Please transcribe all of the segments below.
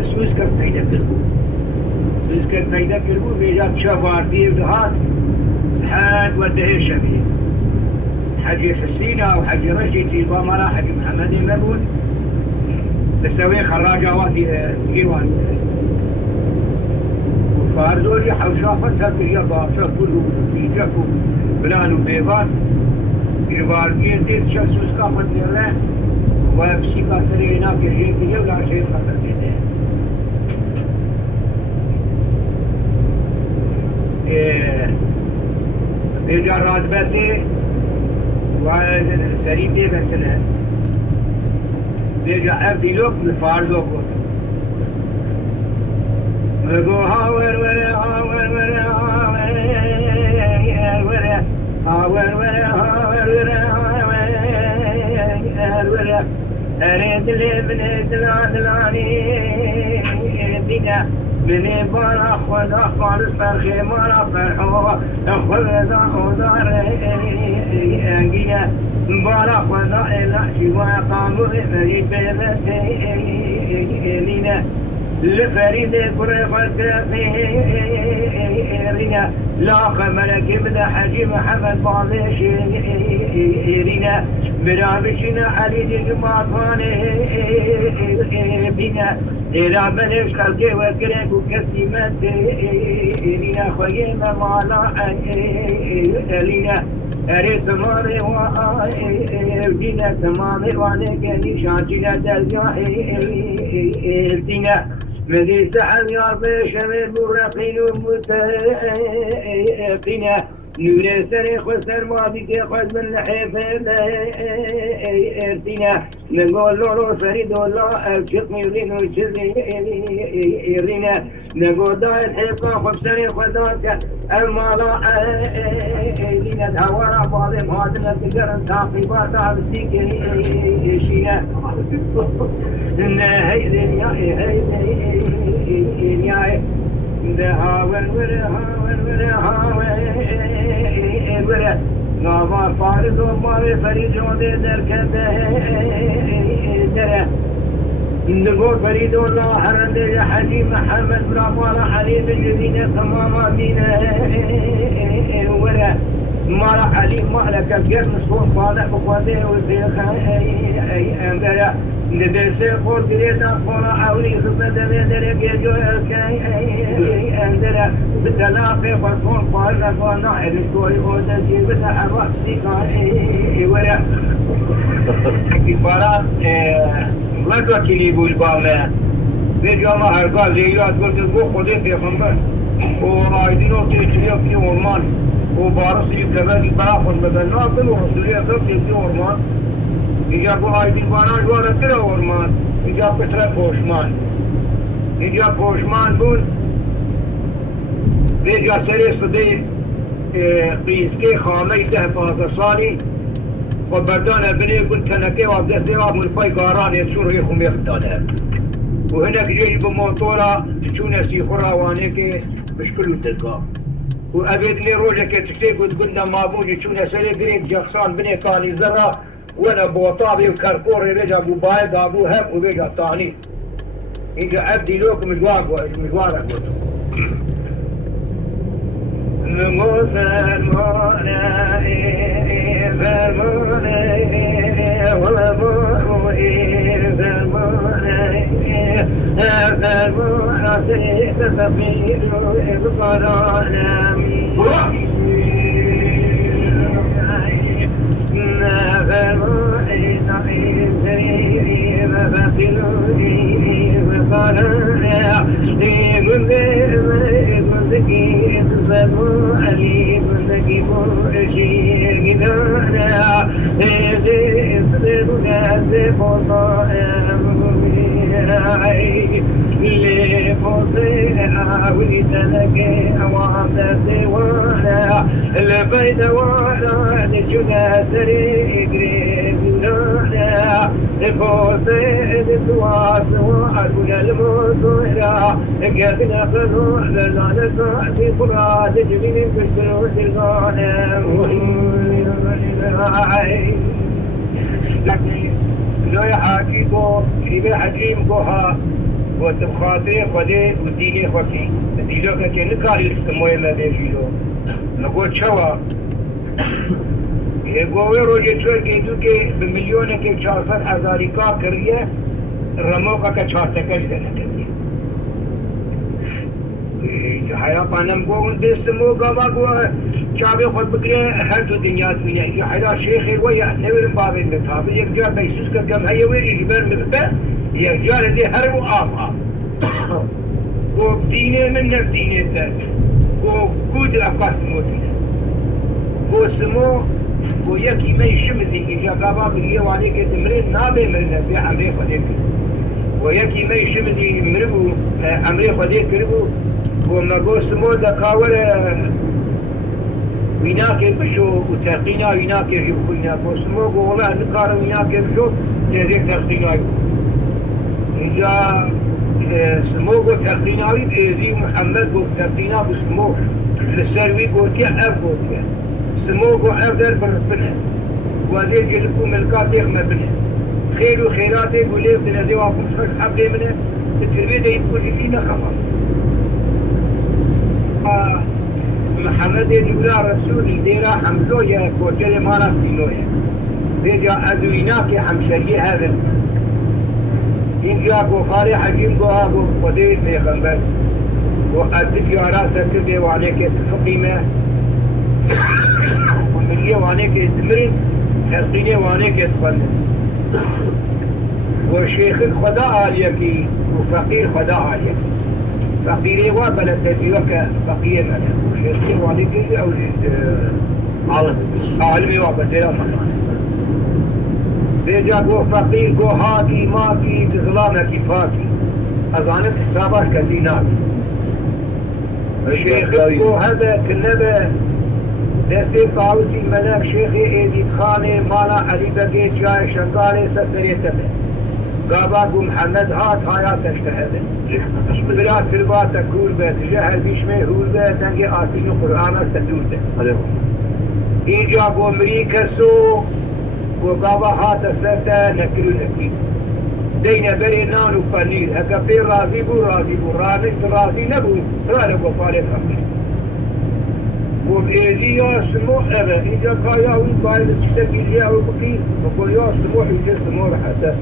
سوز كان پیدا کربو سوز كان پیدا کربو بيجات شوارتي ودهات حد وده شبيه حجي حسينة وحجي رشيد في ضمرة حجي محمد المبون بسوي خراجة وادي ديوان وفاردولي حوشافتها في يضاعشا كله في جاكو بلان وبيضان يبارجين ديت شخصوس كافت نيران ويبسي كاثري هناك يجين كده ولا شيء خطر كده بيجا راتبتي وسريبي مثلا بيجا عبدي لوك مفارزوك مقو هاور ولا هاور ولا هاور ولا هاور ولا هاور ولا أريد لي من دلاني بنا بني بارا خدا خالص فرخي مارا فرحوا خدا خدار انجيا بارا خدا إلا شوا قاموا فريد بيبتينا لفريد قريبا رينا لا خملك بدا حجي محمد بعضيش رينا برابشنا علي جماطاني بنا إلى بلش خلقي وكريك وكسيمات رينا خيمة مالا رينا أريد ماري وإبدينا سمامي وعليك نشاجنا دلجا إبدينا مذي سحل يا بشمل مرقين ومتقنا نوري سريخ وسر ماضيك خد من الحفل إرتنا نقول لولو فريد الله الشقم يرين وشزي إرنا نقول داي الحفظ خب سريخ وداك المالا إرنا دهورا بعضهم هادنا تقرن تعقيبات عبسيك إشينا هيدي يا هاول ولا هاول ولا هاول ولا نوار فارس ومار فريد جودي دركته دره نقول فريد الله حرم يا حجي محمد بلا مالا علي الجديد تماما دينا ولا مالا علي مالك الجر نصور فاضح بقوته وزيخ اي امبرا ندرسي قول قريتا قولا حولي خفة بدرك يجو الكي اندرا بتلاقي فصول فارنا قولنا الكوي ودجي بتا الرأسي كاي ورا كفارات لدو كلي بالبالة بيجا ما هرقال ليلات قلت بو خودي في خنبر ورايدين وطيتريا في ورمان وبارس يكبر براخن بدل ناقل ورسولية قلت في ورمان إجا بوهايدين باناج وارد كده ورمان إجا بطرق پوشمان إجا پوشمان بون بيجا سري صدي قيسكي خامي 10-15 سالي وبردان بني قلت تنكي وابدأ سيواب من فاي قاران يتشور ريخم يختانها وهناك جيش بموتورا تشونا سيخورا وانيكي بشكلو تلقا وأبيتني روجك تشتيك وتقولنا مابوجي تشونا سري قريب جاكسان بني قالي زرا وانا بوطابي وكركوري بيجا ابو بايد ابو هم وبيجا طاني يجا عبدي لوك مجوارك قلت موسى المونا فرمونا ولا موئي فرمونا فرمونا سيتفقير القرانا البيت وانا نجنا سريقري بلونا فوسيد الدواس وعدنا الموتورا قدنا فنوح لنا في قرى تجري بالجنود الغانم لكن لو يحاكيكو كيف حجيم كوها وتبخاطي خدي وديني خكي ديلو كتير نكاري السموي ما بيجيلو نقول شوا يقول روجي شو كيدو كي بمليون كي 400,000 كا كريه رموقا كشارتكش لنا حياة أنا مقول بيسمو قابا شعبي خد بقية هرتو دنيا دنيا يجي حياة شيخ ويا نور باب المتاب يرجع بيسوس كم هي وين جبال مذبح يرجع لدي هرب وآفا ودينه من نفدينه ذات وجود الأفكار موتنا وسمو وياكي ما يشمزي يجي قابا بقية وعليك تمرين نابي من في عمري خديك وياكي ما يشمزي مربو عمري خديك مربو وما قوسمو دقاول ويناك بشو وترقينا ويناك يجيبونا قوسمو قولا نقار ويناك بشو يزيك ترقينا إذا سمو قو ترقينا بإيزي محمد قو ترقينا بسمو للسروي قوتيا أف قوتيا سمو قو أفضل برسبنا وذي جلبكو ملكات يخمى بنا خير وخيرات قولي بتنزي وعقم شخص حبلي منه التربية دي يبقوا جدينا خفر محمد جبلا رسول ديرا حمزوية كوتير مارا سينوية ديجا أدويناك حمشرية هذا إنجا بخاري حجيم قوها قدير بيغنبر وأدف يا راسة كبه وعليك تفقيمة وملية وعليك تمرن حرقينة وعليك تفنن وشيخ الخداء عليكي وفقير خداء عليكي فقيري وابل تديوك فقير منا وشيخي وعليكي أو عالمي وابل تديوك بيجا قو فقير قو هاكي ماكي بظلامك فاكي أظانت حسابات كثيرات الشيخ قو هذا كنبه دستي قاوسي ملك شيخي ايدي خاني مالا علي بقي جاي شنقالي سفري تبه قاباقو محمد هات هايات تشتهده بلاد في البات تكول بيت جهل بيشمي هول بيت انجي آتين قرآن ستدوده إيجا قو مريكا سو وقابا هات سفتا نكلو نكي دينا بري نانو فنير هكا في راضي بو رامز راضي نبو رالبو فالي خمير وبإيدي يا سمو أبا إذا قايا ويبايل تشتكي جاء وبقي وقل يا سمو حيجي سمو حتى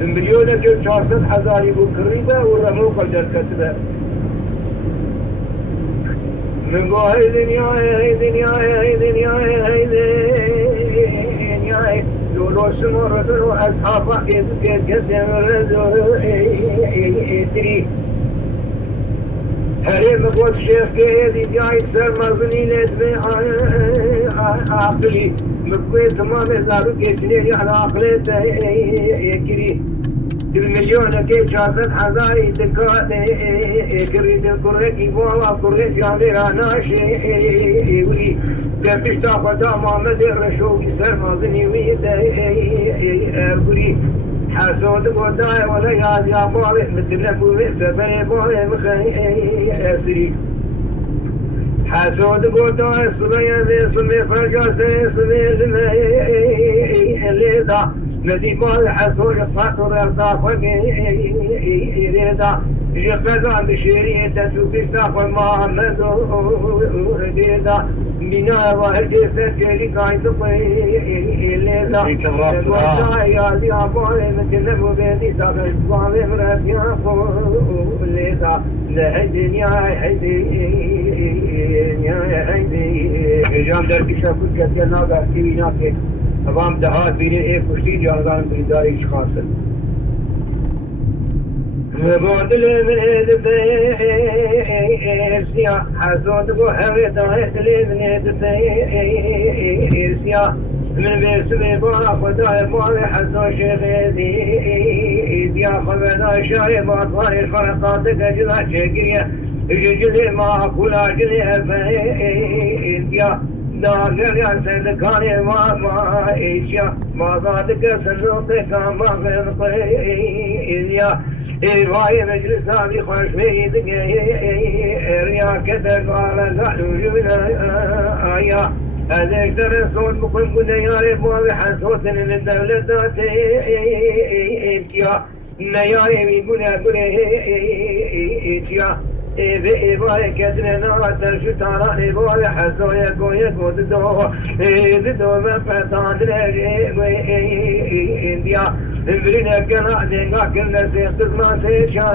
المليون جو 400,000 يقول قريبا والرموق الجر كتبه من قو هاي دنيا لولو سمو رجل وأصحابه إذ قسم الرزو إدري هري مقود شيخ كهدي جاي سر مغني لازمي عقلي مقوي تمام إزارو كيشنيني على عقلي يكري المليون كي 400,000 دكات كريد الكريكي بولا كريك يعني راناشي ولي دفتش تاخدا محمد الرشوقي سر مغني ويدا ولي حسود قداي ولا يا بابي مثل ابوي سبري بابي مخي اسري حسود قداي سمي فرجا سمي اللي دا مدي بابي حسود فاتور ارتاح وقيدا جفزان بشيري تسوبي ساخو محمد وردا بنا واحد سكري كاين تطي ليلا وجاي يا بوي مثل بيدي ساخو بابي مرجع ليلا لهدنيا هدي جام در کی شکل کسی ناگه کی ناکه تمام دهات بینه ایک کشتی جانگان بریداری شخاصل مبادل من الدفاع حزود بوحوي طايت لي من الدفاع من بيسمي بارا خداي مالي حزو شغيدي يا خبنا شاي باطوار الفرقات كجلا شقية جلي ما كلا جلي يا داغر يا سندكاني ما إيشيا ما ذاتك سنوتك ما يا إيواي مجلس هذه خوش بيدك ريا كتك على زعلو جبنا آيا هذيك درسون بكل كنا يارب وبحسوس من الدولة ذاتي نياري بيقولها يا إبا كدنا ترشو تارا إبا حسويا كويا كودو إدو ما فتاندنا إنديا إبرينا كنا دينا كنا سيستما سيشا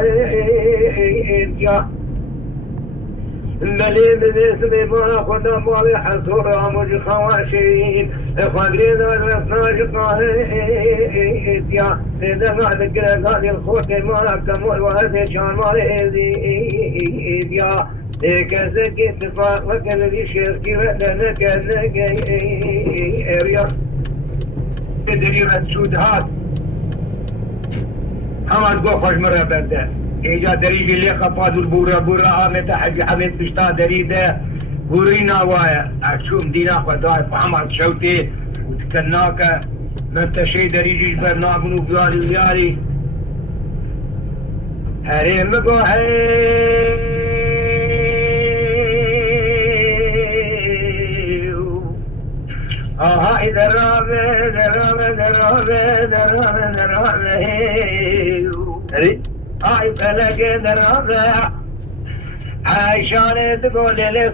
ملي بالنسبة بنا خدا بالي حصور عمج خواشين خادرين الرسناج قاهي يا إذا ما ذكر هذه الخوت ما كمل وهذه شان مالي يا كذا اتفاق وكل ذي شركي ولنا كذا اريا تدري رسود هات همان قو خوش مرة برده ایجا دریجی لیخا پادول بورا آمتا حجی حمید بشتا دریده بوری ناوایا اکشوم دینا خدای فهمت شوتی وتكناك منتشي دریجی برنابنو بیاری هریم بگو آها درامه هاي فلك درامه عايشاني تقول لي